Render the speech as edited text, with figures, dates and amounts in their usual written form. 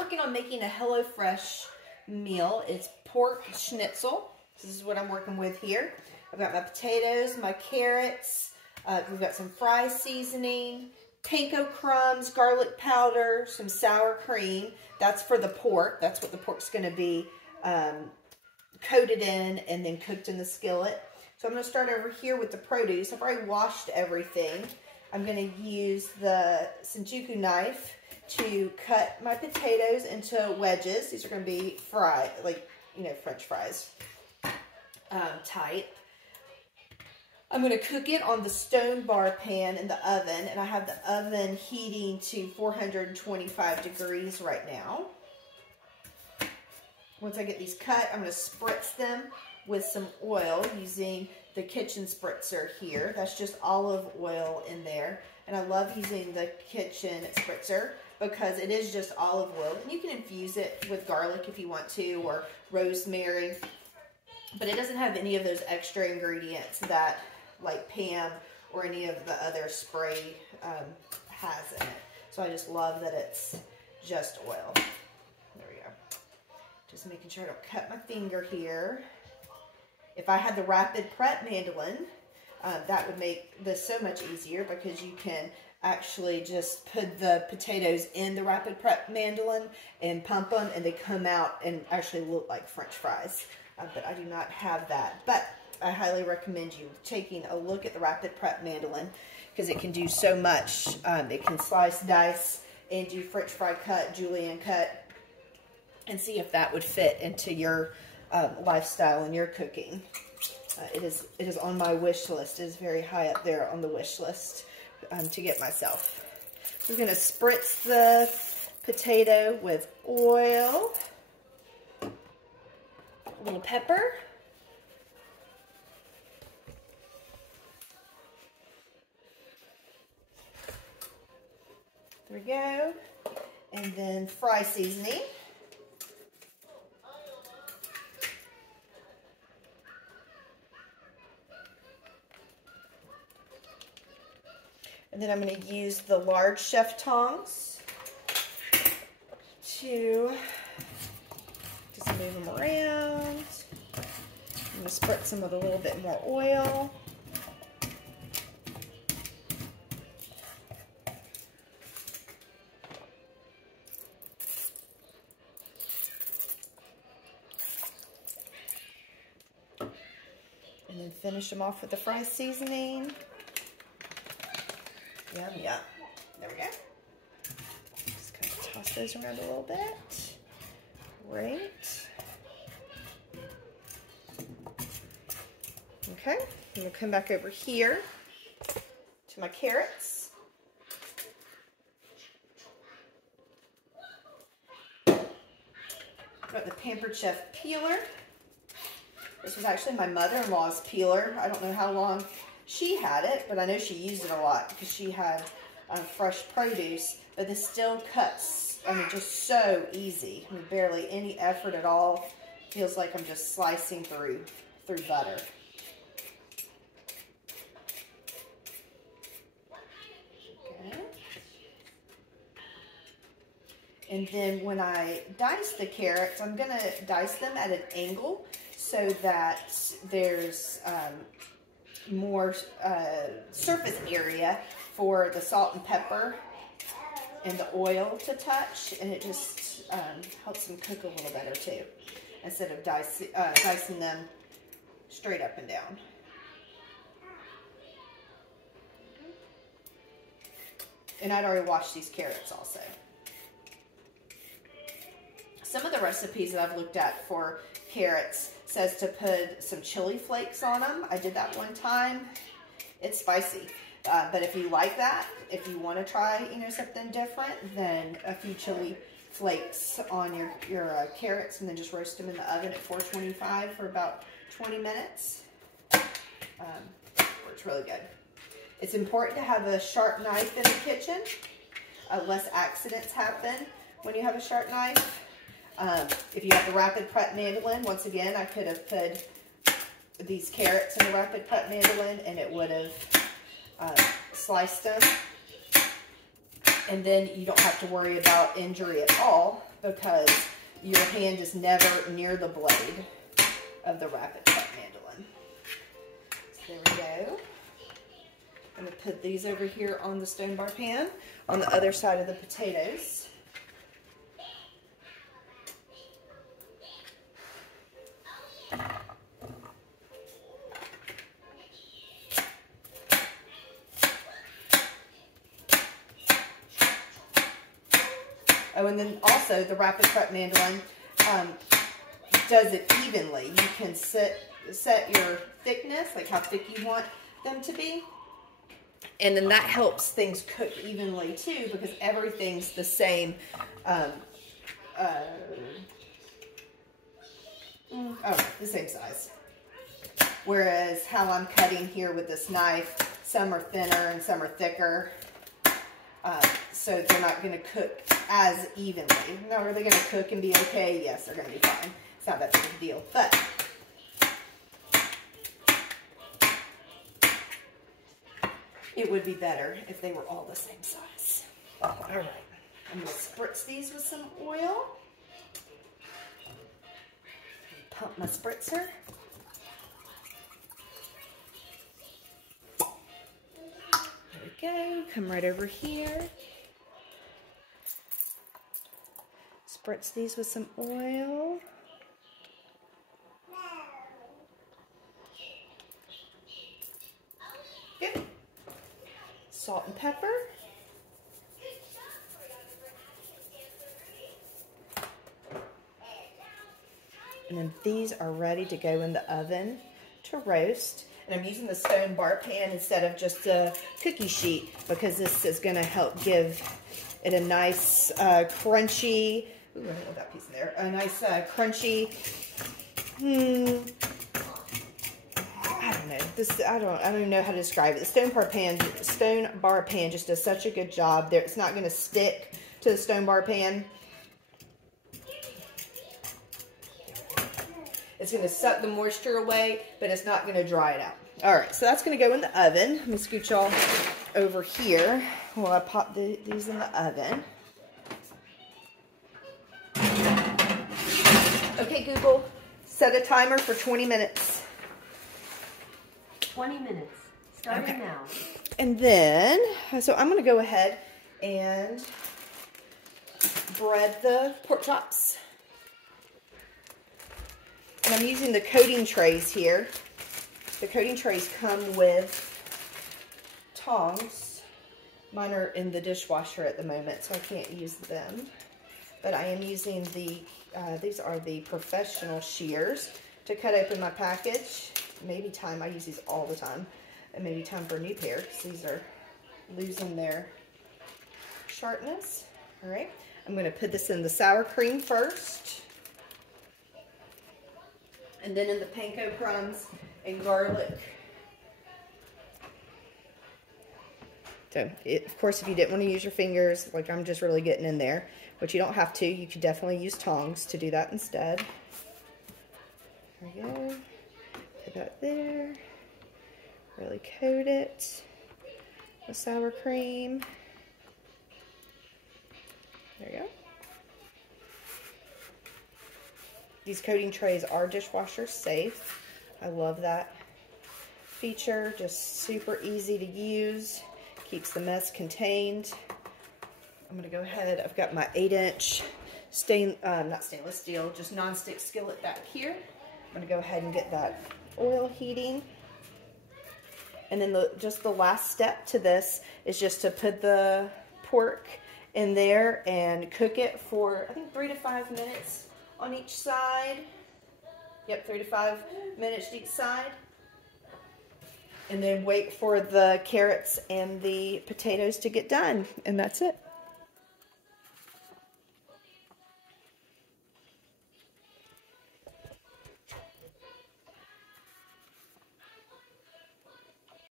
working on making a HelloFresh meal. It's pork schnitzel. This is what I'm working with here. I've got my potatoes, my carrots, we've got some fry seasoning, panko crumbs, garlic powder, some sour cream. That's for the pork. That's what the pork's going to be coated in and then cooked in the skillet. So I'm going to start over here with the produce. I've already washed everything. I'm going to use the Senjuku knife to cut my potatoes into wedges. These are going to be fried, like, you know, French fries type. I'm going to cook it on the stone bar pan in the oven, and I have the oven heating to 425 degrees right now. Once I get these cut, I'm going to spritz them with some oil using the kitchen spritzer here. That's just olive oil in there. And I love using the kitchen spritzer because it is just olive oil. And you can infuse it with garlic if you want to, or rosemary. But it doesn't have any of those extra ingredients that like Pam or any of the other spray has in it. So I just love that it's just oil. There we go. Just making sure I don't cut my finger here. If I had the rapid prep mandolin, that would make this so much easier because you can actually just put the potatoes in the rapid prep mandolin and pump them, and they come out and actually look like French fries. But I do not have that. But I highly recommend you taking a look at the rapid prep mandolin because it can do so much. It can slice, dice, and do French fry cut, julienne cut, and see if that would fit into your lifestyle and your cooking. It is on my wish list. It is very high up there on the wish list to get myself. We're going to spritz the potato with oil, a little pepper, there we go, and then fry seasoning. And then I'm going to use the large chef tongs to just move them around. I'm going to spritz them with a little bit more oil. And then finish them off with the fry seasoning. Yum, yum. There we go. Just kind of toss those around a little bit. Great. Okay, I'm going to come back over here to my carrots. Got the Pampered Chef peeler. This was actually my mother-in-law's peeler. I don't know how long she had it, but I know she used it a lot because she had fresh produce. But this still cuts, I mean, just so easy. I mean, barely any effort at all. Feels like I'm just slicing through butter. Okay. And then when I dice the carrots, I'm going to dice them at an angle so that there's more surface area for the salt and pepper and the oil to touch, and it just helps them cook a little better too, instead of dicing them straight up and down. And I'd already washed these carrots also. Some of the recipes that I've looked at for carrots says to put some chili flakes on them. I did that one time. It's spicy. But if you like that, if you want to try, you know, something different, then a few chili flakes on your carrots, and then just roast them in the oven at 425 for about 20 minutes. It's really good. It's important to have a sharp knife in the kitchen. Less accidents happen when you have a sharp knife. If you have the rapid prep mandolin, once again, I could have put these carrots in the rapid prep mandolin and it would have sliced them And then you don't have to worry about injury at all because your hand is never near the blade of the rapid cut mandolin. So there we go. I'm going to put these over here on the stone bar pan on the other side of the potatoes. Oh, and then also the rapid cut mandolin does it evenly. You can set your thickness, like how thick you want them to be. And then that helps things cook evenly too because everything's the same. The same size. Whereas how I'm cutting here with this knife, some are thinner and some are thicker. So they're not going to cook as evenly. Now, are they going to cook and be okay? Yes, they're going to be fine. It's not that big of a deal. But it would be better if they were all the same size. All right. I'm going to spritz these with some oil. Pump my spritzer. There we go. Come right over here. Spritz these with some oil. Good. Salt and pepper. And then these are ready to go in the oven to roast. And I'm using the stone bar pan instead of just a cookie sheet because this is going to help give it a nice crunchy, ooh, I love that piece in there, a nice crunchy, I don't know, I don't even know how to describe it. The stone bar pan just does such a good job there. It's not going to stick to the stone bar pan. It's going to suck the moisture away, but it's not going to dry it out. All right, so that's going to go in the oven. Let me scoot y'all over here while I pop these in the oven. Okay, Google, set a timer for 20 minutes. 20 minutes, starting now. And then, so I'm going to go ahead and bread the pork chops. And I'm using the coating trays here. The coating trays come with tongs. Mine are in the dishwasher at the moment, so I can't use them. But I am using these are the professional shears to cut open my package. Maybe time, I use these all the time. And maybe time for a new pair, because these are losing their sharpness. All right, I'm going to put this in the sour cream first. And then in the panko crumbs and garlic. So, of course, if you didn't want to use your fingers, like I'm just really getting in there, but you don't have to. You could definitely use tongs to do that instead. There we go. Put that there. Really coat it with sour cream. There you go. These coating trays are dishwasher safe. I love that feature. Just super easy to use. Keeps the mess contained. I'm going to go ahead. I've got my 8-inch not stainless steel, just nonstick skillet back here. I'm going to go ahead and get that oil heating. And then just the last step to this is just to put the pork in there and cook it for, I think, 3 to 5 minutes on each side. Yep, 3 to 5 minutes each side. And then wait for the carrots and the potatoes to get done. And that's it.